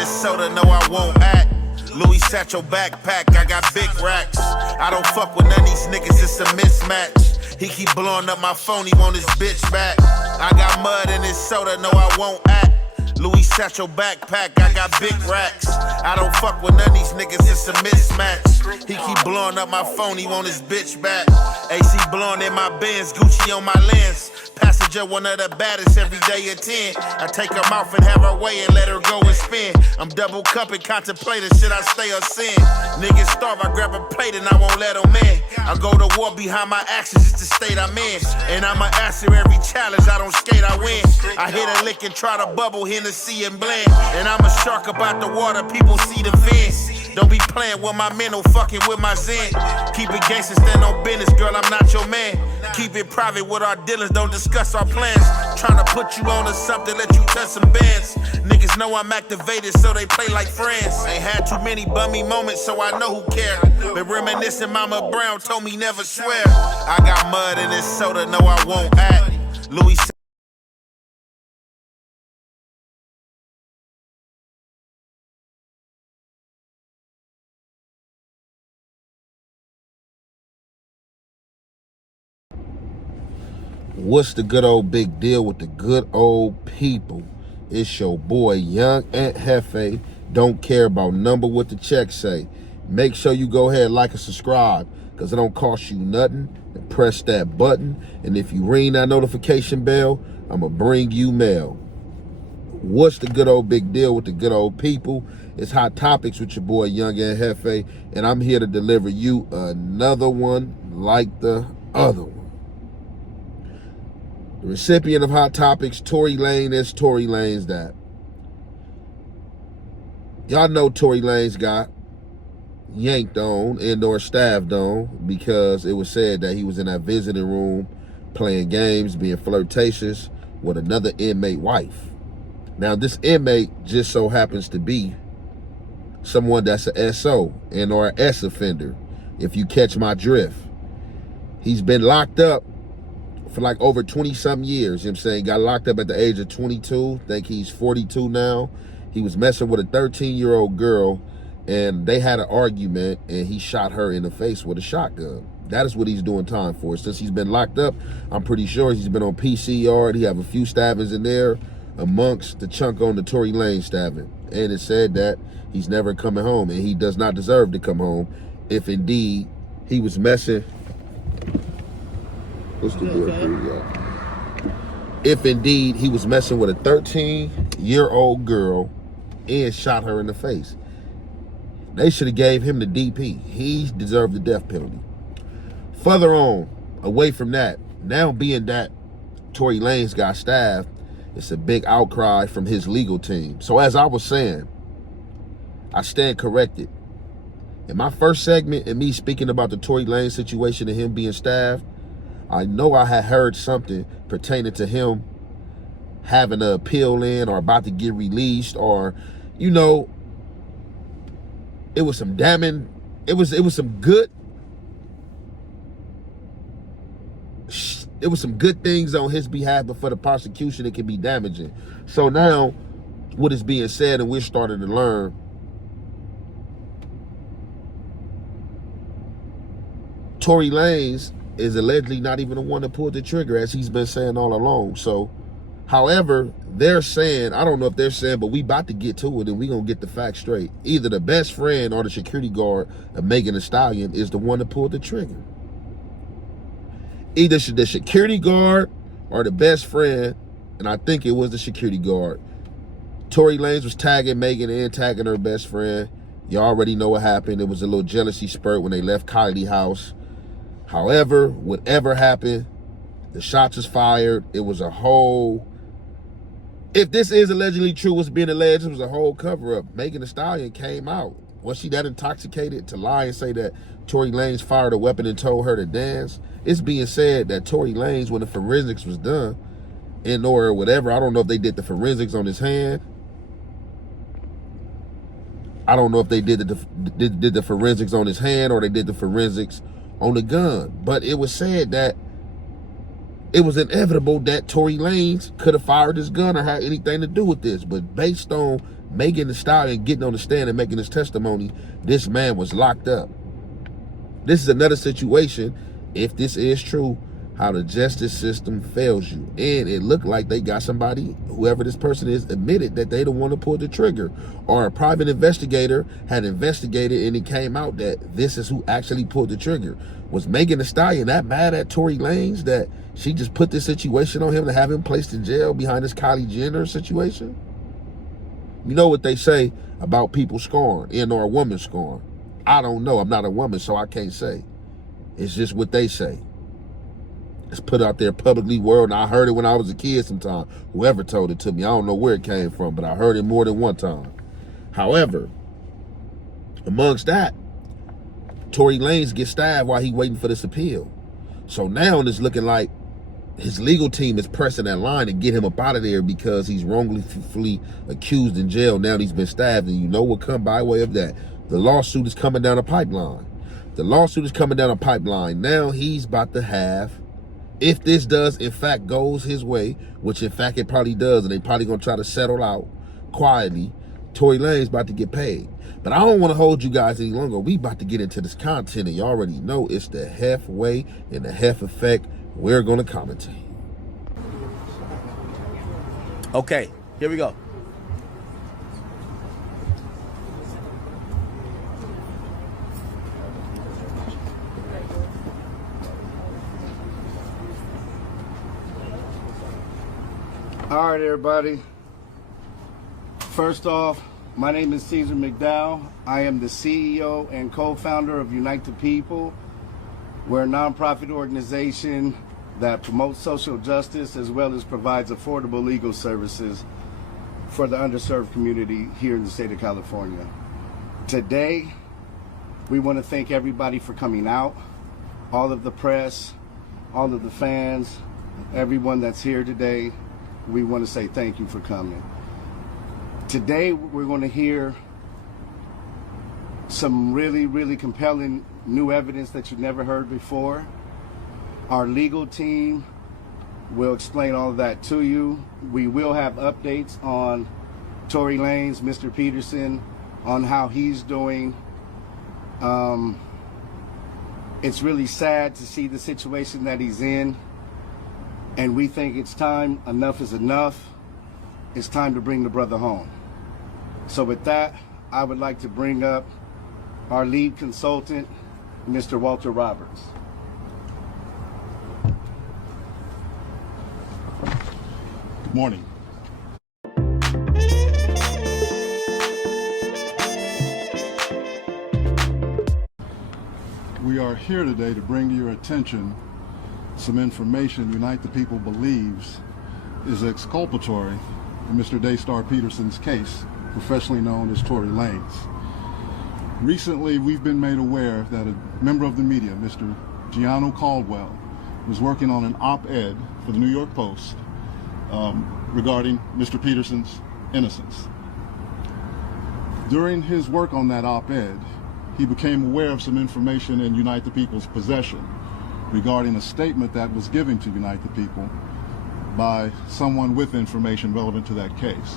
this soda, no I won't act. Louis Satchel backpack, I got big racks. I don't fuck with none of these niggas, it's a mismatch. He keep blowing up my phone, he want his bitch back. I got mud in this soda, no I won't act. Louis Satchel backpack, I got big racks. I don't fuck with none of these niggas, it's a mismatch. He keep blowing up my phone, he want his bitch back. AC blowing in my Benz, Gucci on my lens. Passenger, one of the baddest every day at 10. I take her mouth and have her way and let her go and spin. I'm double cupping, contemplating, should I stay or sin? Niggas starve, I grab a plate and I won't let them in. I go to war behind my actions, it's the state I'm in. And I'ma answer every challenge, I don't skate, I win. I hit a lick and try to bubble, Hennessy and blend. And I'm a shark about the water, people see the fins. Don't be playing with my mental, fucking with my zen. Keep it gangsta, stand on business, girl, I'm not your man. Keep it private with our dealings, don't discuss our plans. Tryna put you on to something, let you touch some bands. Niggas know I'm activated, so they play like friends. Ain't had too many bummy moments, so I know who care. Been reminiscing, Mama Brown told me never swear. I got mud in this soda, no I won't act. Louis. What's the good old big deal with the good old people? It's your boy, Young Aunt Hefe. Don't care about number what the check say. Make sure you go ahead, like and subscribe, because it don't cost you nothing. And press that button. And if you ring that notification bell, I'm going to bring you mail. What's the good old big deal with the good old people? It's Hot Topics with your boy, Young Aunt Hefe. And I'm here to deliver you another one like the other one. The recipient of Hot Topics, Tory Lanez. Tory Lanez that. Y'all know Tory Lanez got yanked on and or stabbed on because it was said that he was in that visiting room playing games, being flirtatious with another inmate wife. Now, this inmate just so happens to be someone that's a SO and or an S offender, if you catch my drift. He's been locked up for like over 20-something years, you know what I'm saying? Got locked up at the age of 22. Think he's 42 now. He was messing with a 13-year-old girl, and they had an argument, and he shot her in the face with a shotgun. That is what he's doing time for. Since he's been locked up, I'm pretty sure he's been on PC yard. He have a few stabbings in there amongst the chunk on the Tory Lanez stabbing. And it said that he's never coming home, and he does not deserve to come home if indeed he was messing. What's the word for y'all? If indeed he was messing with a 13-year-old girl and shot her in the face. They should have gave him the DP. He deserved the death penalty. Further on, away from that, now being that Tory Lanez got stabbed, it's a big outcry from his legal team. So as I was saying, I stand corrected. In my first segment, and me speaking about the Tory Lanez situation and him being stabbed, I know I had heard something pertaining to him having an appeal in or about to get released, or, you know, it was some damning, it was some good things on his behalf, but for the prosecution it can be damaging. So now what is being said, and we're starting to learn, Tory Lanez is allegedly not even the one that pulled the trigger, as he's been saying all along. So, however, they're saying, I don't know if they're saying, but we about to get to it and we gonna get the facts straight. Either the best friend or the security guard of Megan Thee Stallion is the one that pulled the trigger. Either the security guard or the best friend, and I think it was the security guard. Tory Lanez was tagging Megan and tagging her best friend. You already know what happened. It was a little jealousy spurt when they left Kylie's house. However, whatever happened, the shots was fired. It was a whole, if this is allegedly true, what's being alleged, it was a whole cover-up. Megan Thee Stallion came out. Was she that intoxicated to lie and say that Tory Lanez fired a weapon and told her to dance? It's being said that Tory Lanez, when the forensics was done, and or whatever, I don't know if they did the forensics on his hand. I don't know if they did the forensics on his hand or they did the forensics on the gun, but it was said that it was inevitable that Tory Lanez could have fired his gun or had anything to do with this. But based on Megan Thee Stallion getting on the stand and making his testimony, this man was locked up. This is another situation, if this is true, how the justice system fails you. And it looked like they got somebody, whoever this person is, admitted that they don't want to pull the trigger. Or a private investigator had investigated and it came out that this is who actually pulled the trigger. Was Megan Thee Stallion that mad at Tory Lanez that she just put this situation on him to have him placed in jail behind this Kylie Jenner situation? You know what they say about people scorn and or a woman scorn. I don't know. I'm not a woman, so I can't say. It's just what they say. It's put out there publicly world, and I heard it when I was a kid sometime. Whoever told it to me, I don't know where it came from, but I heard it more than one time. However, amongst that, Tory Lanez gets stabbed while he waiting for this appeal. So now it's looking like his legal team is pressing that line to get him up out of there because he's wrongfully accused in jail. Now he's been stabbed, and you know what come by way of that. The lawsuit is coming down a pipeline. The lawsuit is coming down a pipeline. Now he's about to have, if this does in fact goes his way, which in fact it probably does, and they probably gonna try to settle out quietly, Tory Lanez about to get paid. But I don't want to hold you guys any longer. We about to get into this content, and you already know it's the Hef way and the Hef effect. We're gonna commentate. Okay, here we go. All right, everybody. First off, my name is Caesar McDowell. I am the CEO and co-founder of Unite the People. We're a nonprofit organization that promotes social justice as well as provides affordable legal services for the underserved community here in the state of California. Today, we want to thank everybody for coming out, all of the press, all of the fans, everyone that's here today. We want to say thank you for coming. Today, we're going to hear some really, really compelling new evidence that you've never heard before. Our legal team will explain all of that to you. We will have updates on Tory Lanez, Mr. Peterson, on how he's doing. It's really sad to see the situation that he's in. And we think it's time, enough is enough. It's time to bring the brother home. So with that, I would like to bring up our lead consultant, Mr. Walter Roberts. Good morning. We are here today to bring to your attention some information Unite the People believes is exculpatory in Mr. Daystar Peterson's case, professionally known as Tory Lanez. Recently, we've been made aware that a member of the media, Mr. Gianno Caldwell, was working on an op-ed for the New York Post regarding Mr. Peterson's innocence. During his work on that op-ed, he became aware of some information in Unite the People's possession regarding a statement that was given to Unite the People by someone with information relevant to that case.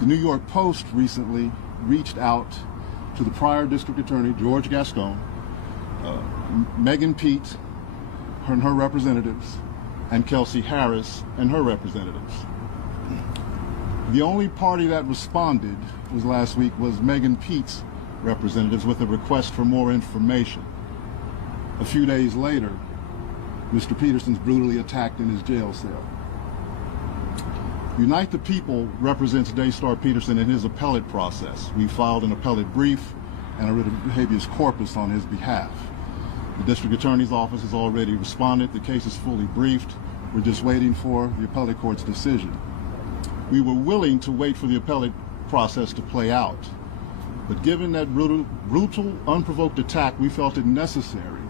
The New York Post recently reached out to the prior district attorney, George Gascon, Megan Pete and her representatives, and Kelsey Harris and her representatives. The only party that responded last week was Megan Pete's representatives with a request for more information. A few days later, Mr. Peterson's brutally attacked in his jail cell. Unite the People represents Daystar Peterson in his appellate process. We filed an appellate brief and a writ of habeas corpus on his behalf. The district attorney's office has already responded. The case is fully briefed. We're just waiting for the appellate court's decision. We were willing to wait for the appellate process to play out, but given that brutal, unprovoked attack, we felt it necessary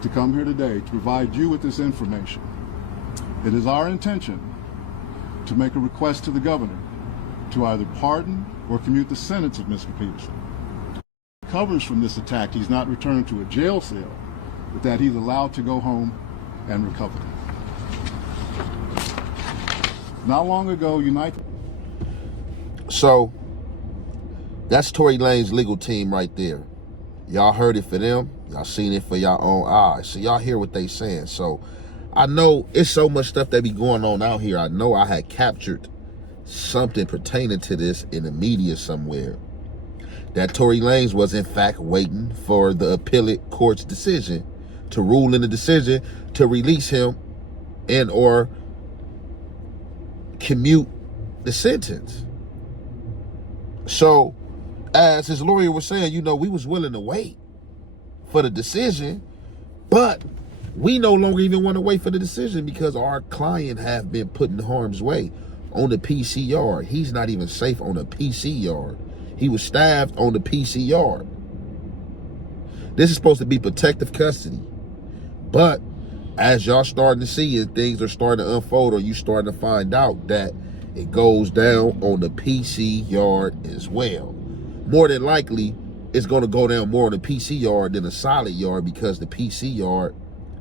to come here today to provide you with this information. It is our intention to make a request to the governor to either pardon or commute the sentence of Mr. Peterson. Recovers from this attack, he's not returned to a jail cell, but that he's allowed to go home and recover. Not long ago, So that's Tory Lanez legal team right there. Y'all heard it for them. Y'all seen it for your own eyes. So y'all hear what they saying. So I know it's so much stuff that be going on out here. I know I had captured something pertaining to this in the media somewhere. That Tory Lanez was in fact waiting for the appellate court's decision to rule in the decision to release him and or commute the sentence. So as his lawyer was saying, you know, we was willing to wait for the decision, but we no longer even want to wait for the decision because our client have been put in harm's way on the PC yard. He's not even safe on a PC yard. He was stabbed on the PC yard. This is supposed to be protective custody. But as y'all starting to see, as things are starting to unfold, or you starting to find out that it goes down on the PC yard as well. More than likely, it's going to go down more on the PC yard than a solid yard, because the PC yard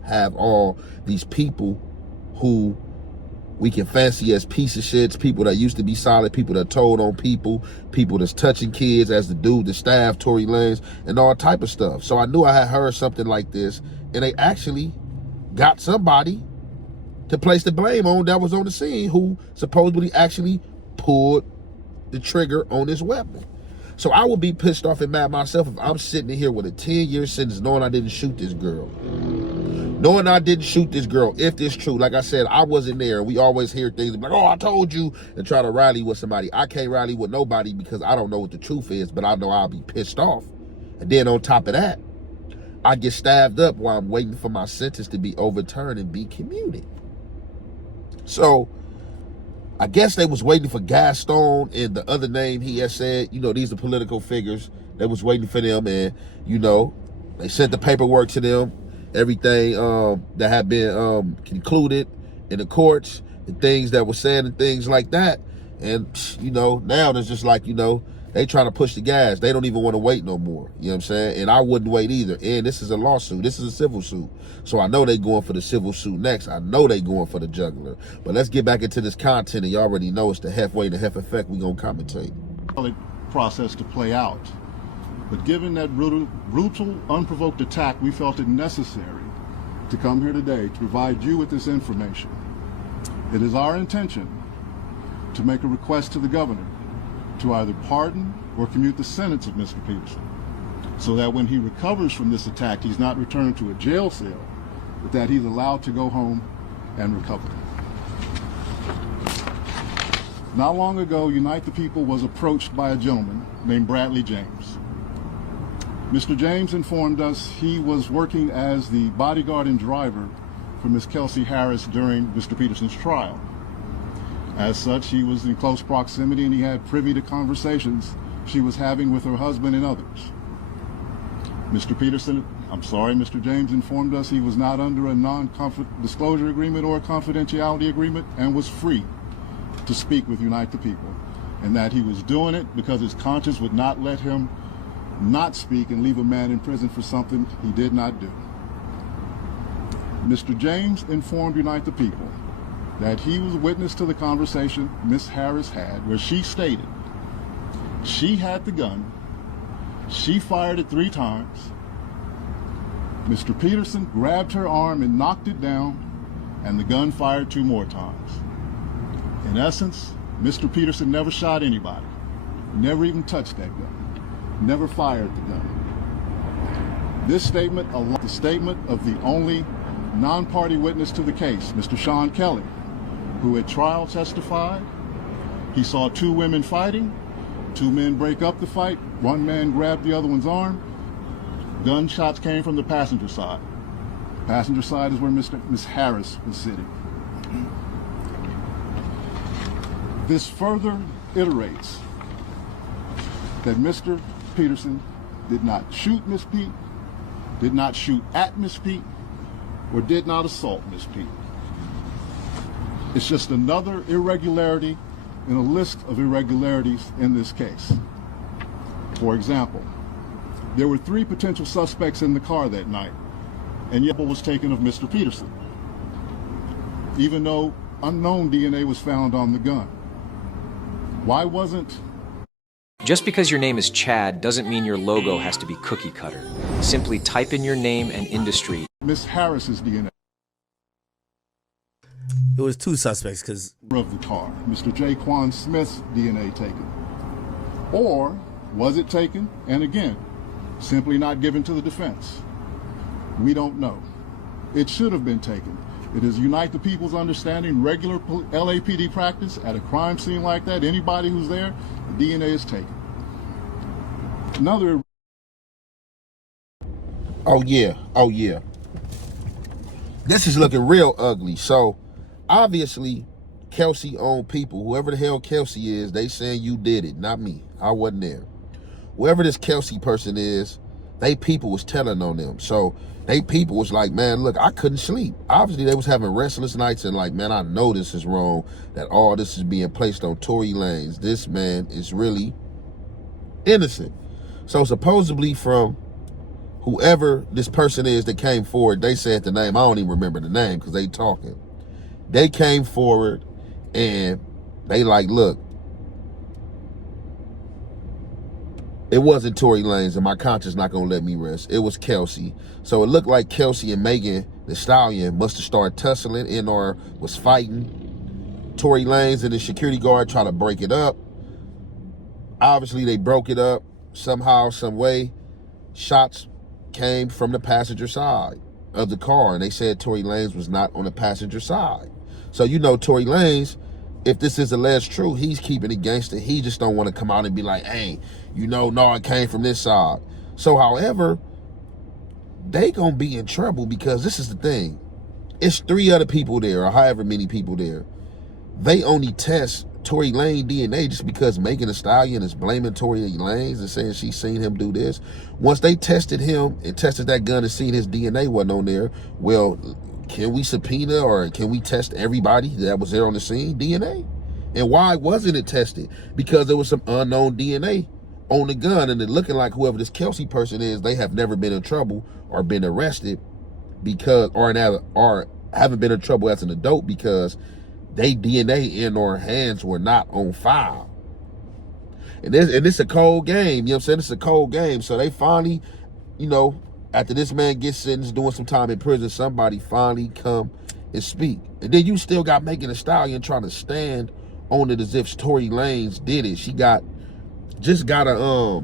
have all these people who we can fancy as piece of shits, people that used to be solid, people that told on people, people that's touching kids, as the dude that stabbed Tory Lanez, and all type of stuff. So I knew I had heard something like this, and they actually got somebody to place the blame on that was on the scene, who supposedly actually pulled the trigger on this weapon. So I would be pissed off and mad myself if I'm sitting in here with a 10-year sentence knowing I didn't shoot this girl. Knowing I didn't shoot this girl, if this true. Like I said, I wasn't there. We always hear things like, oh, I told you, and try to rally with somebody. I can't rally with nobody because I don't know what the truth is, but I know I'll be pissed off. And then on top of that, I get stabbed up while I'm waiting for my sentence to be overturned and be commuted. So I guess they was waiting for Gaston and the other name he had said, you know, these are political figures. They was waiting for them, and, you know, they sent the paperwork to them, everything that had been concluded in the courts, the things that were said and things like that. And, you know, now there's just like, you know, they trying to push the gas. They don't even want to wait no more. You know what I'm saying? And I wouldn't wait either. And this is a lawsuit. This is a civil suit. So I know they going for the civil suit next. I know they going for the jugular. But let's get back into this content. And you already know it's the halfway and the half effect we going to commentate. Process to play out. But given that brutal, unprovoked attack, we felt it necessary to come here today to provide you with this information. It is our intention to make a request to the governor to either pardon or commute the sentence of Mr. Peterson, so that when he recovers from this attack, he's not returned to a jail cell, but that he's allowed to go home and recover. Not long ago, Unite the People was approached by a gentleman named Bradley James. Mr. James informed us he was working as the bodyguard and driver for Ms. Kelsey Harris during Mr. Peterson's trial. As such, he was in close proximity and he had privy to conversations she was having with her husband and others. Mr. James informed us he was not under a non-disclosure agreement or a confidentiality agreement and was free to speak with Unite the People, and that he was doing it because his conscience would not let him not speak and leave a man in prison for something he did not do. Mr. James informed Unite the People that he was witness to the conversation Ms. Harris had, where she stated she had the gun, she fired it 3 times, Mr. Peterson grabbed her arm and knocked it down, and the gun fired 2 more times. In essence, Mr. Peterson never shot anybody, never even touched that gun, never fired the gun. This statement, along with the statement of the only non-party witness to the case, Mr. Sean Kelly, who at trial testified he saw 2 women fighting, 2 men break up the fight, 1 man grabbed the other one's arm. Gunshots came from the passenger side. Passenger side is where Ms. Harris was sitting. This further iterates that Mr. Peterson did not shoot Miss Pete, did not shoot at Miss Pete, or did not assault Miss Pete. It's just another irregularity in a list of irregularities in this case. For example, there were 3 potential suspects in the car that night, and yet was taken of Mr. Peterson, even though unknown DNA was found on the gun. Why wasn't Just because your name is Chad doesn't mean your logo has to be cookie cutter. Simply type in your name and industry. Miss Harris's DNA It was two suspects because of the car. Mr. Jaquan Smith's DNA taken. Or was it taken and again, simply not given to the defense? We don't know. It should have been taken. It is Unite the People's understanding, regular LAPD practice at a crime scene like that, anybody who's there, the DNA is taken. Another. Oh yeah. This is looking real ugly. So obviously Kelsey owned people. Whoever the hell Kelsey is, they saying you did it, not me. I wasn't there. Whoever this Kelsey person is, they people was telling on them. So they people was like, man, look, I couldn't sleep. Obviously, they was having restless nights and like, man, I know this is wrong, that all this is being placed on Tory Lanez. This man is really innocent. So supposedly from whoever this person is that came forward, they said the name. I don't even remember the name because they talking. They came forward and they like, look, it wasn't Tory Lanez, and my conscience not gonna let me rest. It was Kelsey. So it looked like Kelsey and Megan Thee Stallion must have started tussling and or was fighting. Tory Lanez and the security guard tried to break it up. Obviously, they broke it up somehow, some way. Shots came from the passenger side of the car, and they said Tory Lanez was not on the passenger side. So you know Tory Lanez, if this is alleged true, he's keeping it gangster. He just don't want to come out and be like, hey, you know, no, it came from this side. So however, they gonna be in trouble because this is the thing. It's 3 other people there, or however many people there. They only test Tory Lanez DNA just because Megan Thee Stallion is blaming Tory Lanez and saying she's seen him do this. Once they tested him and tested that gun and seen his DNA wasn't on there, well, can we subpoena or can we test everybody that was there on the scene DNA? And why wasn't it tested? Because there was some unknown DNA on the gun, and it looking like whoever this Kelsey person is, they have never been in trouble or been arrested because, or haven't been in trouble as an adult because they DNA in their hands were not on file. And it's a cold game, you know what I'm saying? It's a cold game. So they finally, you know, after this man gets sentenced, doing some time in prison, somebody finally come and speak. And then you still got Megan Thee Stallion trying to stand on it as if Tory Lanez did it. She just got a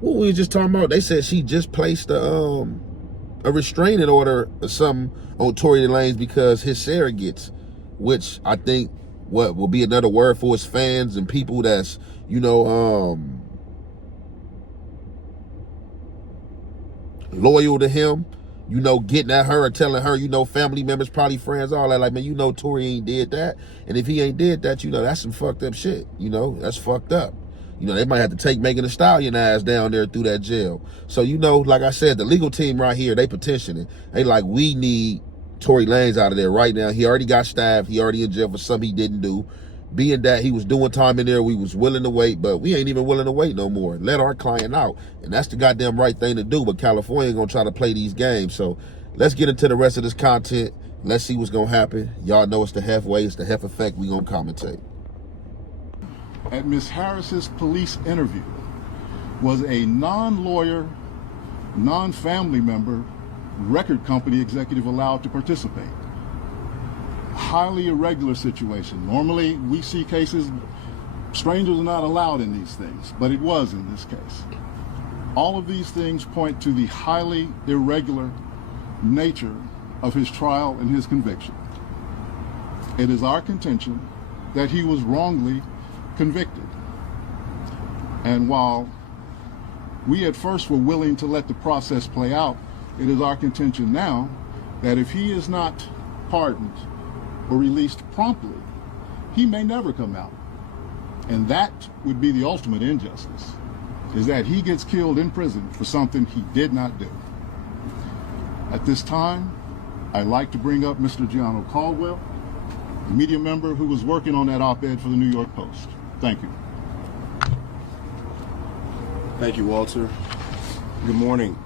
what we were just talking about? They said she just placed a restraining order or something on Tory Lanez because his surrogates, which I think what will be another word for his fans and people that's, you know, loyal to him, you know, getting at her or telling her, you know, family members, probably friends, all that, like, man, you know, Tory ain't did that. And if he ain't did that, you know, that's some fucked up shit. You know, that's fucked up. You know, they might have to take Megan Thee Stallion ass down there through that jail. So, you know, like I said, the legal team right here, they petitioning. They like, we need Tory Lanez out of there right now. He already got stabbed. He already in jail for something he didn't do. Being that he was doing time in there, we was willing to wait, but we ain't even willing to wait no more. Let our client out. And that's the goddamn right thing to do, but California ain't gonna try to play these games. So let's get into the rest of this content. Let's see what's gonna happen. Y'all know it's the halfway, it's the half effect. We gonna commentate. At Miss Harris's police interview was a non-lawyer, non-family member record company executive allowed to participate. Highly irregular situation. Normally we see cases, strangers are not allowed in these things, but it was in this case. All of these things point to the highly irregular nature of his trial and his conviction. It is our contention that he was wrongly convicted. And while we at first were willing to let the process play out, it is our contention now that if he is not pardoned or released promptly, he may never come out. And that would be the ultimate injustice, is that he gets killed in prison for something he did not do. At this time, I'd like to bring up Mr. Gianno Caldwell, the media member who was working on that op-ed for the New York Post. Thank you. Thank you, Walter. Good morning.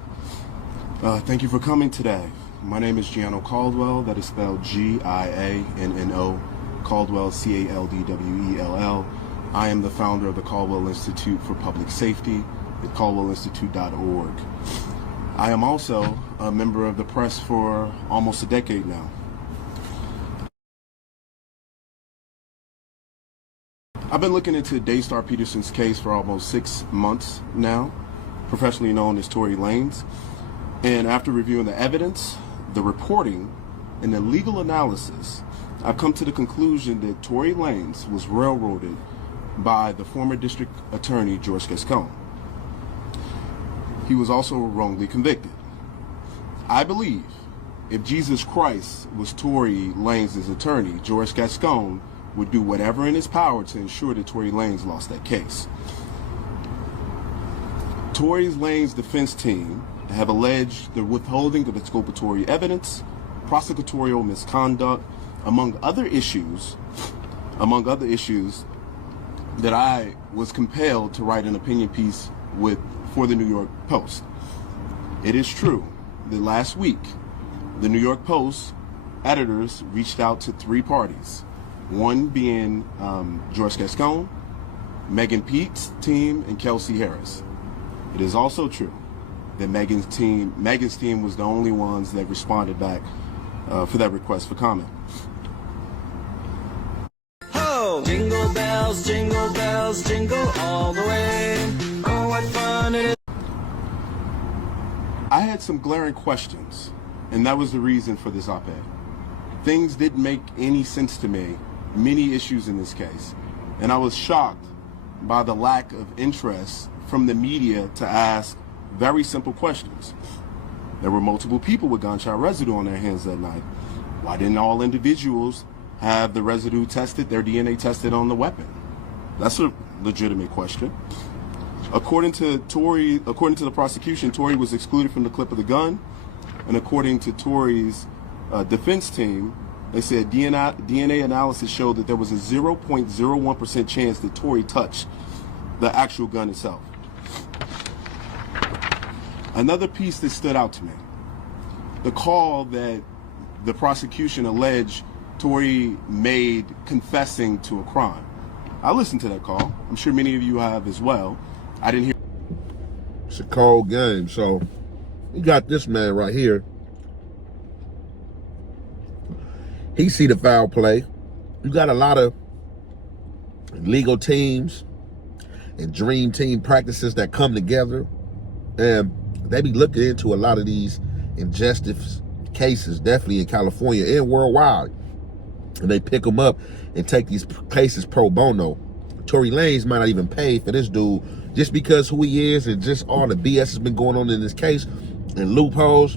Thank you for coming today. My name is Gianno Caldwell. That is spelled Gianno, Caldwell, Caldwell. I am the founder of the Caldwell Institute for Public Safety at caldwellinstitute.org. I am also a member of the press for almost a decade now. I've been looking into Daystar Peterson's case for almost 6 months now, professionally known as Tory Lanez. And after reviewing the evidence, the reporting, and the legal analysis, I've come to the conclusion that Tory Lanez was railroaded by the former district attorney, George Gascon. He was also wrongly convicted. I believe if Jesus Christ was Tory Lanez's attorney, George Gascon would do whatever in his power to ensure that Tory Lanez lost that case. Tory Lanez's defense team have alleged the withholding of exculpatory evidence, prosecutorial misconduct, among other issues that I was compelled to write an opinion piece for the New York Post. It is true that last week, the New York Post editors reached out to 3 parties, one being George Gascon, Megan Pete's team, and Kelsey Harris. It is also true that Megan's team was the only ones that responded back for that request for comment. Oh, jingle bells, jingle all the way. Oh, what fun it is. I had some glaring questions, and that was the reason for this op-ed. Things didn't make any sense to me, many issues in this case, and I was shocked by the lack of interest from the media to ask very simple questions. There were multiple people with gunshot residue on their hands that night. Why didn't all individuals have the residue tested, their DNA tested on the weapon? That's a legitimate question. According to the prosecution, Tory was excluded from the clip of the gun, and according to Tory's defense team, they said DNA analysis showed that there was a 0.01% chance that Tory touched the actual gun itself. Another piece that stood out to me, the call that the prosecution alleged Tory made confessing to a crime. I listened to that call. I'm sure many of you have as well. I didn't hear. It's a cold game. So you got this man right here. He see the foul play. You got a lot of legal teams and dream team practices that come together, and they be looking into a lot of these injustice cases, definitely in California and worldwide. And they pick them up and take these cases pro bono. Tory Lanez might not even pay for this dude just because who he is and just all the BS has been going on in this case and loopholes.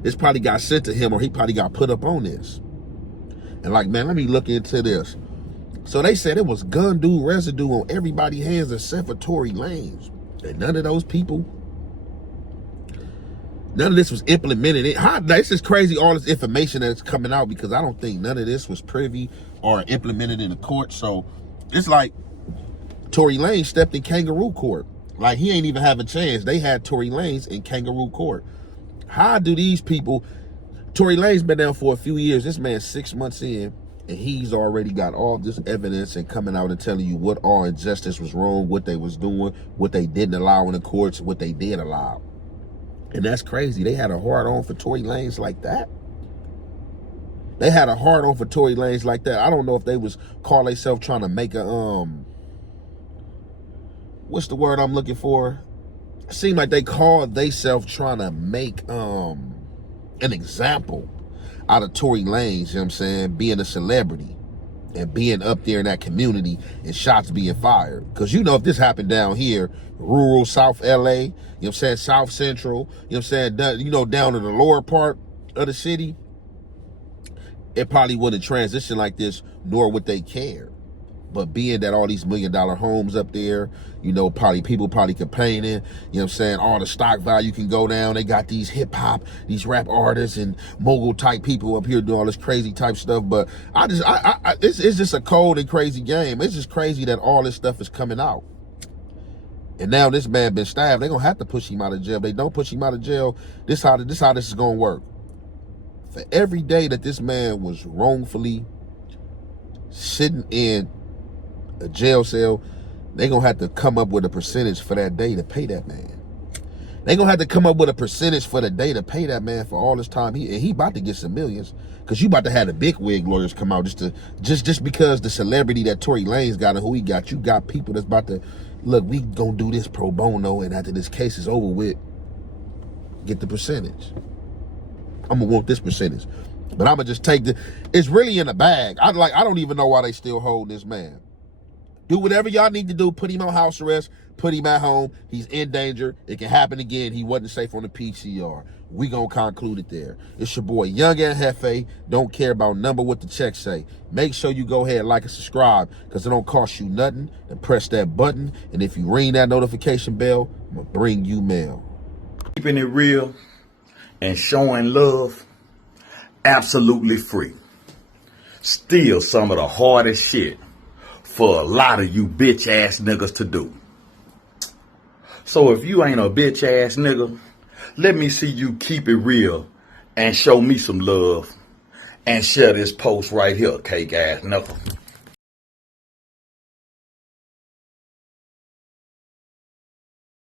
This probably got sent to him, or he probably got put up on this. And like, man, let me look into this. So they said it was gun dude residue on everybody's hands except for Tory Lanez. And none of those people, none of this was implemented. This is crazy, all this information that's coming out, because I don't think none of this was privy or implemented in the court. So it's like Tory Lanez stepped in kangaroo court. Like, he ain't even have a chance. They had Tory Lanez in kangaroo court. How do these people, Tory Lanez been down for a few years. This man's 6 months in, and he's already got all this evidence and coming out and telling you what all injustice was wrong, what they was doing, what they didn't allow in the courts, what they did allow. And that's crazy. They had a hard on for Tory Lanez like that. They had a hard on for Tory Lanez like that. I don't know if they was call themselves trying to make a, what's the word I'm looking for? It seemed like they called themselves trying to make an example out of Tory Lanez, you know what I'm saying, being a celebrity and being up there in that community and shots being fired. Because, you know, if this happened down here, rural South LA, you know what I'm saying, South Central, you know what I'm saying, you know, down in the lower part of the city, it probably wouldn't transition like this, nor would they care. But being that all these $1 million homes up there, you know, people complaining, you know what I'm saying, all the stock value can go down. They got these hip hop, these rap artists and mogul type people up here doing all this crazy type stuff. But it's just a cold and crazy game. It's just crazy that all this stuff is coming out. And now this man been stabbed. They're gonna have to push him out of jail. If they don't push him out of jail, this how this is gonna work. For every day that this man was wrongfully sitting in a jail cell, they gonna have to come up with a percentage for that day to pay that man. They gonna have to come up with a percentage for the day to pay that man for all this time. He about to get some millions, because you about to have the big wig lawyers come out just because the celebrity that Tory Lanez got and who he got. You got people that's about to, look, we gonna do this pro bono, and after this case is over with, get the percentage. I'm gonna want this percentage, but I'm gonna just take it's really in the bag. I don't even know why they still hold this man. Do whatever y'all need to do. Put him on house arrest. Put him at home. He's in danger. It can happen again. He wasn't safe on the PCR. We gonna conclude it there. It's your boy, Young and Hefe. Don't care about number what the check say. Make sure you go ahead, like and subscribe, because it don't cost you nothing. And press that button. And if you ring that notification bell, I'm gonna bring you mail. Keeping it real and showing love, absolutely free. Still some of the hardest shit for a lot of you bitch ass niggas to do. So if you ain't a bitch ass nigga, let me see you keep it real and show me some love and share this post right here, cake ass nigga.